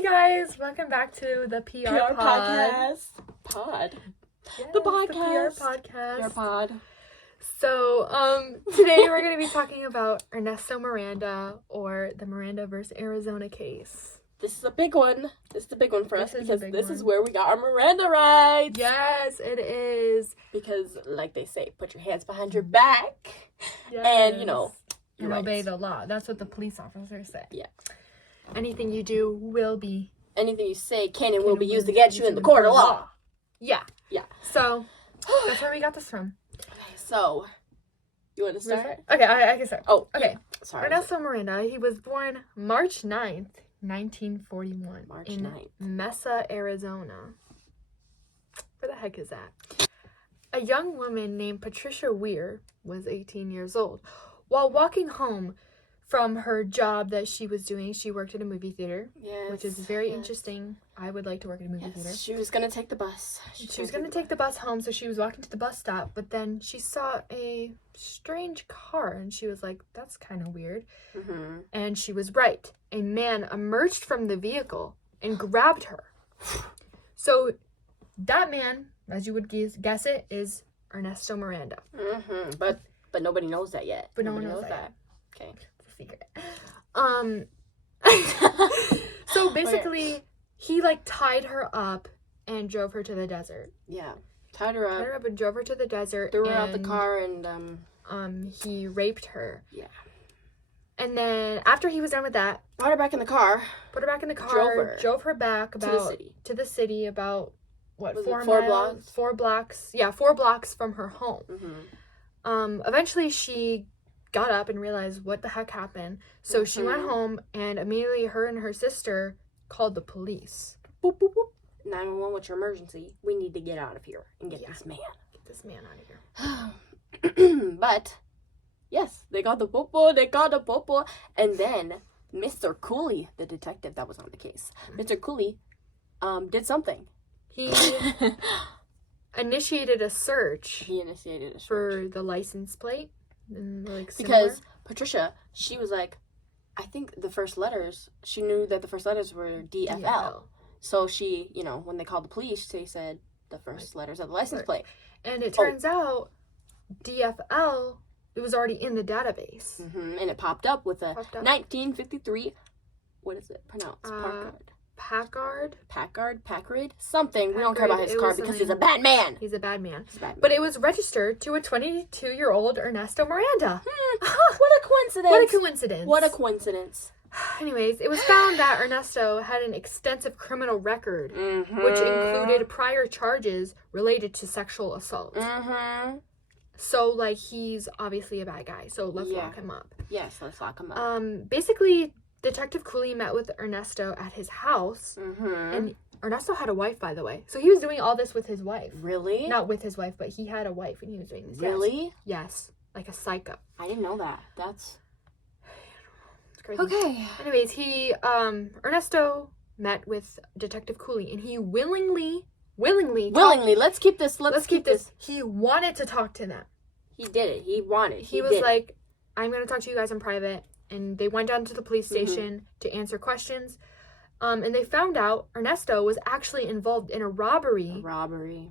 Hey guys, welcome back to the PR podcast. Yes, The podcast. The PR podcast. PR pod. So, today we're going to be talking about Ernesto Miranda, or the Miranda V.S Arizona case. This is a big one. This is the big one for us because this one. is where we got our Miranda rights. Yes, it is. Because, like they say, put your hands behind your back. Yes. And, and obey the law. That's what the police officers say. Yeah. Anything you do will be... Anything you say can and will be used against you in the court of law. Yeah. Yeah. So, that's where we got this from. Okay, so, you want to start? Okay, I can start. Oh, okay. Sorry. Ernesto Miranda, he was born March 9th, 1941. March in 9th. Mesa, Arizona. Where the heck is that? A young woman named Patricia Weir was 18 years old. While walking home from her job that she was doing, she worked at a movie theater, which is very interesting. I would like to work at a movie theater. She was going to take the bus. She was going to take the bus home, so she was walking to the bus stop, but then she saw a strange car, and she was like, that's kind of weird. Mm-hmm. And she was right. A man emerged from the vehicle and grabbed her. So that man, as you would guess it, is Ernesto Miranda. Mm-hmm. But nobody knows that yet. But nobody knows that. Okay. It's a secret. So basically, he tied her up and drove her to the desert. Yeah. Tied her up and drove her to the desert. Threw her out the car and he raped her. Yeah. And then after he was done with that, brought her back in the car. Put her back in the car. Drove her back to the city. To the city about what, 4 blocks? 4 blocks. Yeah, 4 blocks from her home. Mm-hmm. Eventually she got up and realized what the heck happened. So she went home, and immediately her and her sister called the police. Boop, boop, boop. 911, what's your emergency? We need to get out of here and get this man. Get this man out of here. But, yes, they got the popo. And then Mr. Cooley, the detective that was on the case, Mr. Cooley, did something. He initiated a search. For the license plate. And, because Patricia, she was like, I think the first letters, she knew that the first letters were DFL. So she, when they called the police, they said the first letters of the license plate. And it turns out DFL, it was already in the database. Mm-hmm. And it popped up with a 1953, what is it pronounced? Packard, something. We don't care about his car because he's a bad man. He's a bad man. But it was registered to a 22-year-old Ernesto Miranda. What a coincidence. Anyways, it was found that Ernesto had an extensive criminal record, which included prior charges related to sexual assault. Mm-hmm. So, he's obviously a bad guy. So, let's lock him up. Yes, let's lock him up. Basically, Detective Cooley met with Ernesto at his house. Mm-hmm. And Ernesto had a wife, by the way. So, he was doing all this with his wife. Really? Not with his wife, but he had a wife and he was doing this. Really? Yes. Like a psycho. I didn't know that. That's... It's crazy. Okay. Anyways, Ernesto met with Detective Cooley, and he willingly, let's keep this. He wanted to talk to them. He did it. He wanted. He was like, I'm going to talk to you guys in private. And they went down to the police station to answer questions. And they found out Ernesto was actually involved in a robbery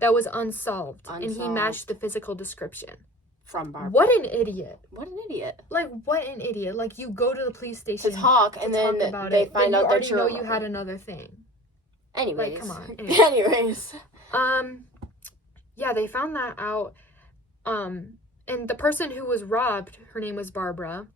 that was unsolved. And he matched the physical description. From Barbara. What an idiot. What an idiot. What an idiot. You go to the police station to talk, and then they find out that you already know you had another thing. Anyways. Come on. Anyways. Yeah, they found that out. And the person who was robbed, her name was Barbara.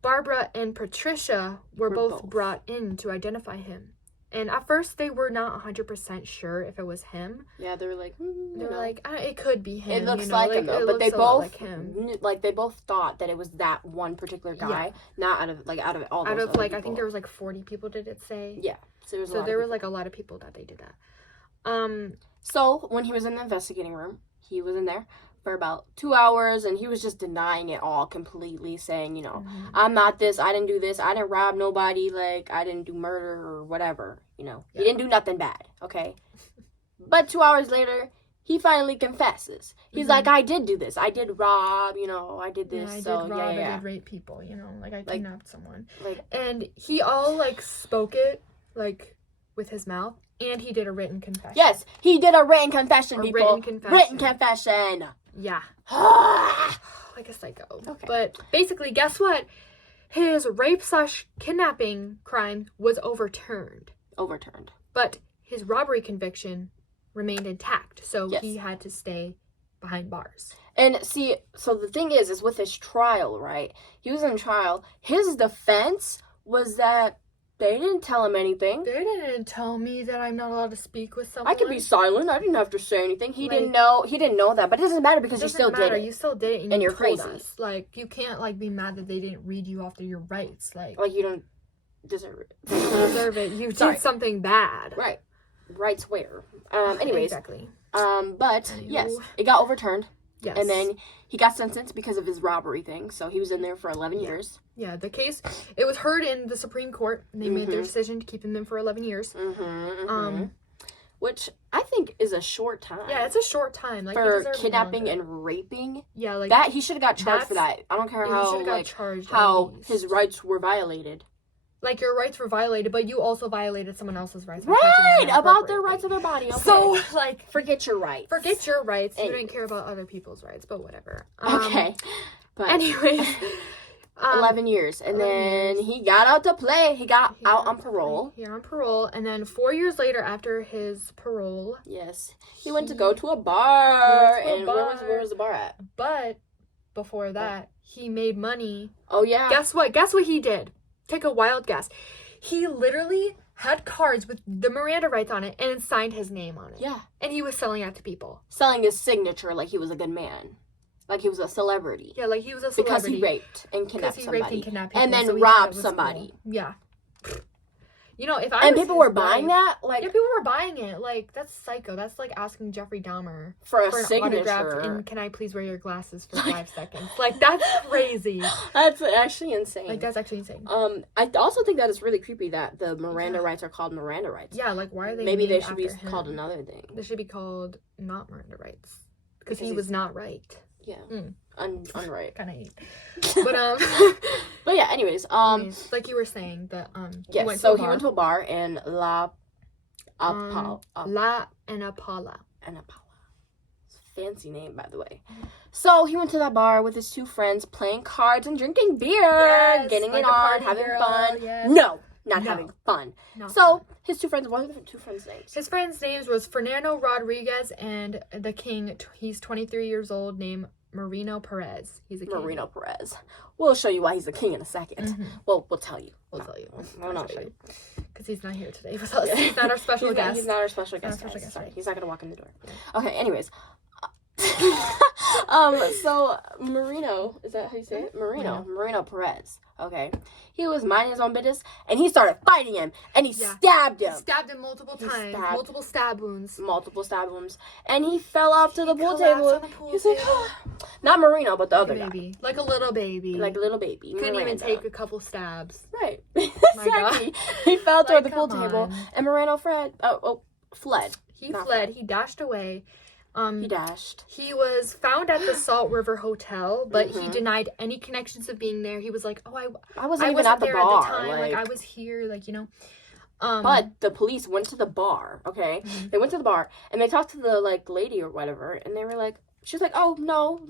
Barbara and Patricia were both brought in to identify him. And at first, they were not 100% sure if it was him. Yeah, they were like, it could be him. It looks like him, though. But they both, like him. They both thought that it was that one particular guy, not out of all those other people. I think there was 40 people, did it say? Yeah. So there was a lot of people that they did that. So when he was in the investigating room, he was in there for about 2 hours, and he was just denying it all completely, saying, I'm not this, I didn't do this, I didn't rob nobody, I didn't do murder or whatever, He didn't do nothing bad, okay? But 2 hours later, he finally confesses. He's like, I did do this, I did rob, I did this, I did rape people, I kidnapped someone. And he all, spoke it, with his mouth, and he did a written confession. Yes, he did a written confession, people. Written confession. Yeah. Like a psycho. Okay. But basically, guess what? His rape/kidnapping crime was overturned. But his robbery conviction remained intact, so he had to stay behind bars. And see, so the thing is with his trial, right? He was in trial. His defense was that they didn't tell him anything. They didn't tell me that I'm not allowed to speak with someone. I could be silent. I didn't have to say anything. He didn't know that, but it doesn't matter because you still did it. You still did it, and you're told crazy. Us. Like, you can't like be mad that they didn't read you off your rights. Like you don't deserve it. You don't deserve it. You did something bad. Right. Rights where? Anyways. Exactly. But yes, it got overturned. Yes. And then he got sentenced because of his robbery thing. So he was in there for 11 years. Yeah, the case, it was heard in the Supreme Court. And they made their decision to keep him in for 11 years. Which I think is a short time. Yeah, it's a short time. Like, for kidnapping and raping. Yeah, like that he should have got charged for that. I don't care how his rights were violated. Like, your rights were violated, but you also violated someone else's rights. Right, about their rights of their body. Okay. So, like, forget your rights. Forget your rights. You didn't care about other people's rights, but whatever. Okay. But anyways, 11 years, and then he got out to play. He got out on parole. Yeah, on parole, and then 4 years later, after his parole, yes, he went to go to a bar. Where was the bar at? But before that, he made money. Oh yeah. Guess what? Guess what he did? Take a wild guess. He literally had cards with the Miranda rights on it and signed his name on it. Yeah. And he was selling that to people. Selling his signature like he was a good man. Like he was a celebrity. Yeah, like he was a celebrity. Because he raped and kidnapped somebody. And then robbed somebody. Cool. Yeah. You know, if I and people were buying that, like, yeah, people were buying it. Like, that's psycho. That's like asking Jeffrey Dahmer for an signature. Autograph and can I please wear your glasses for 5 seconds? Like, that's crazy. That's actually insane. Like, that's actually insane. I also think that it's really creepy that the Miranda rights are called Miranda rights. Yeah, like, why are they? Maybe they should be called another thing. They should be called not Miranda rights because he was not right. Yeah. Unright. Kind of hate. But but yeah, anyways, like you were saying that yes, he went to a bar in La Anapala. Fancy name, by the way. So he went to that bar with his 2 friends, playing cards and drinking beer, getting it on, having fun. Yes. No, not having fun. So his 2 friends, what are the 2 friends' names? His friends' names was Fernando Rodriguez and the king. He's 23 years old, named Marino Perez. He's a king. Marino Perez. We'll show you why he's a king in a second. Well, we'll tell you. We'll tell you. We'll not show you. Because he's not here today with us. He's not our special guest. He's not our special guest. Sorry. He's not going to walk in the door. Yeah. Okay, anyways. So Marino, is that how you say it? Marino Perez. Okay. He was minding his own business and he started fighting him and he stabbed him. He stabbed him multiple times. Multiple stab wounds. And he fell off to the pool table. He's like, not Marino, but the other guy. Like a little baby. Couldn't even take a couple stabs. Right. Exactly. He fell toward the pool table and Marino fled. He fled. He dashed away. He dashed. He was found at the Salt River Hotel, but he denied any connections of being there. He was like, "Oh, I wasn't even at the bar. At the time. Like I was here, like, you know." But the police went to the bar. Okay, they went to the bar and they talked to the lady or whatever, and they were like, "She's like, oh no,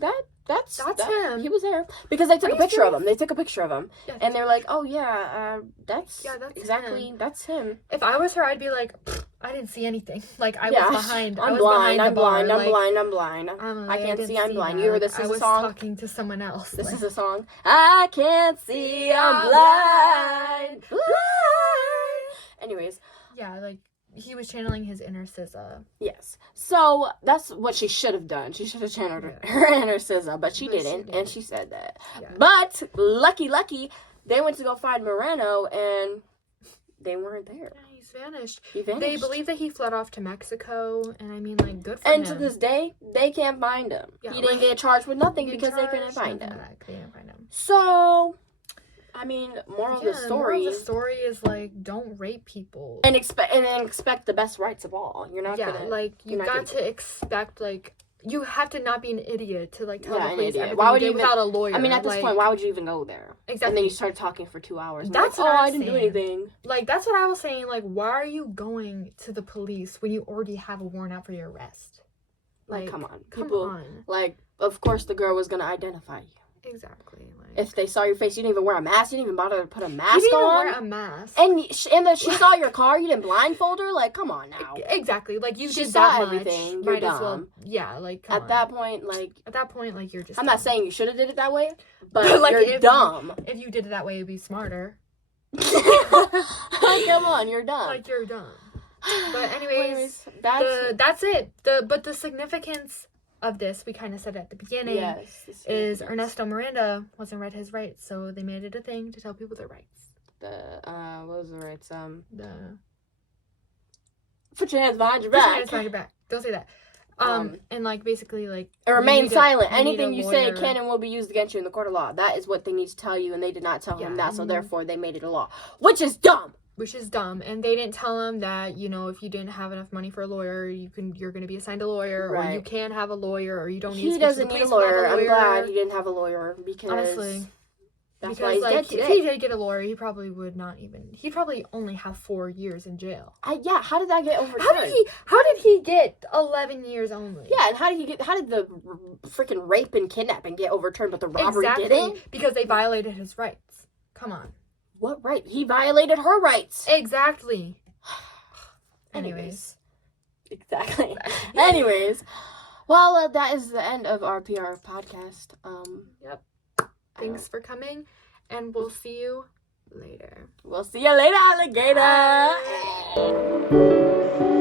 that's him. He was there because they took a picture of him. They took a picture of him, and they're like, oh yeah, that's exactly him. That's him. If I was her, I'd be like, I didn't see anything. Like I was behind. I'm blind. I can't see. I'm blind. You heard this is a song. I was talking to someone else. This is a song. I can't see. I'm blind. Anyways. Yeah, like. He was channeling his inner SZA. Yes. So, that's what she should have done. She should have channeled her inner SZA, but she didn't, and she said that. Yeah. But, lucky, they went to go find Moreno, and they weren't there. Yeah, he's vanished. He vanished. They believe that he fled off to Mexico, and I mean, like, good for him. And to this day, they can't find him. Yeah, he didn't get charged with nothing because they couldn't find him. They didn't find him. So... I mean, moral of the story is like, don't rape people and expect the best rights of all. You're not you got to expect like you have to not be an idiot to like tell the an police idiot. everything Why would you you did even- without a lawyer. I mean, at this like, point, why would you even go there? Exactly. And then you start talking for 2 hours. And That's like, what oh, I'm I didn't do saying. anything. Like, that's what I was saying. Like, why are you going to the police when you already have a warrant out for your arrest? Like, come on. Come People, on. like, of course the girl was going to identify you. Exactly. Like, If they saw your face, you didn't even wear a mask. You didn't even bother to put a mask you didn't even on. wear a mask. And she saw your car. You didn't blindfold her. Like, come on now. Exactly. Like, you She did saw that everything. much. You're Might as well. dumb. Yeah, like, come on. At that point, like, you're just I'm dumb. not saying you should have did it that way, but Like, you're dumb. If you did it that way, it'd be smarter. Like, come on, you're dumb. Like, you're dumb. But anyways, that's that's it. But the significance of this, we kind of said at the beginning, is Ernesto Miranda wasn't read his rights, so they made it a thing to tell people their rights. What was the rights? Put your hands behind your Put back. your hands behind your back. Don't say that. And like basically like remain silent. you need Anything a you say lawyer. can and will be used against you in the court of law. That is what they need to tell you, and they did not tell him that, so therefore they made it a law, which is dumb. Which is dumb, and they didn't tell him that, you know, if you didn't have enough money for a lawyer, you're going to be assigned a lawyer, or you can have a lawyer, or you don't need to He speak to doesn't the need a police without lawyer. I'm glad he didn't have a lawyer because honestly, that's because why he's like dead today. if he did get a lawyer, he probably would not even. He'd probably only have 4 years in jail. Yeah, how did that get overturned? How did he get 11 years only? Yeah, and how did the freaking rape and kidnapping get overturned, but the robbery didn't? Because they violated his rights. Come on. What right? He violated her rights. Exactly. Anyways. Exactly. Anyways. Well, that is the end of our PR podcast. Yep. Thanks for coming, and we'll see you later. We'll see you later, alligator. Bye.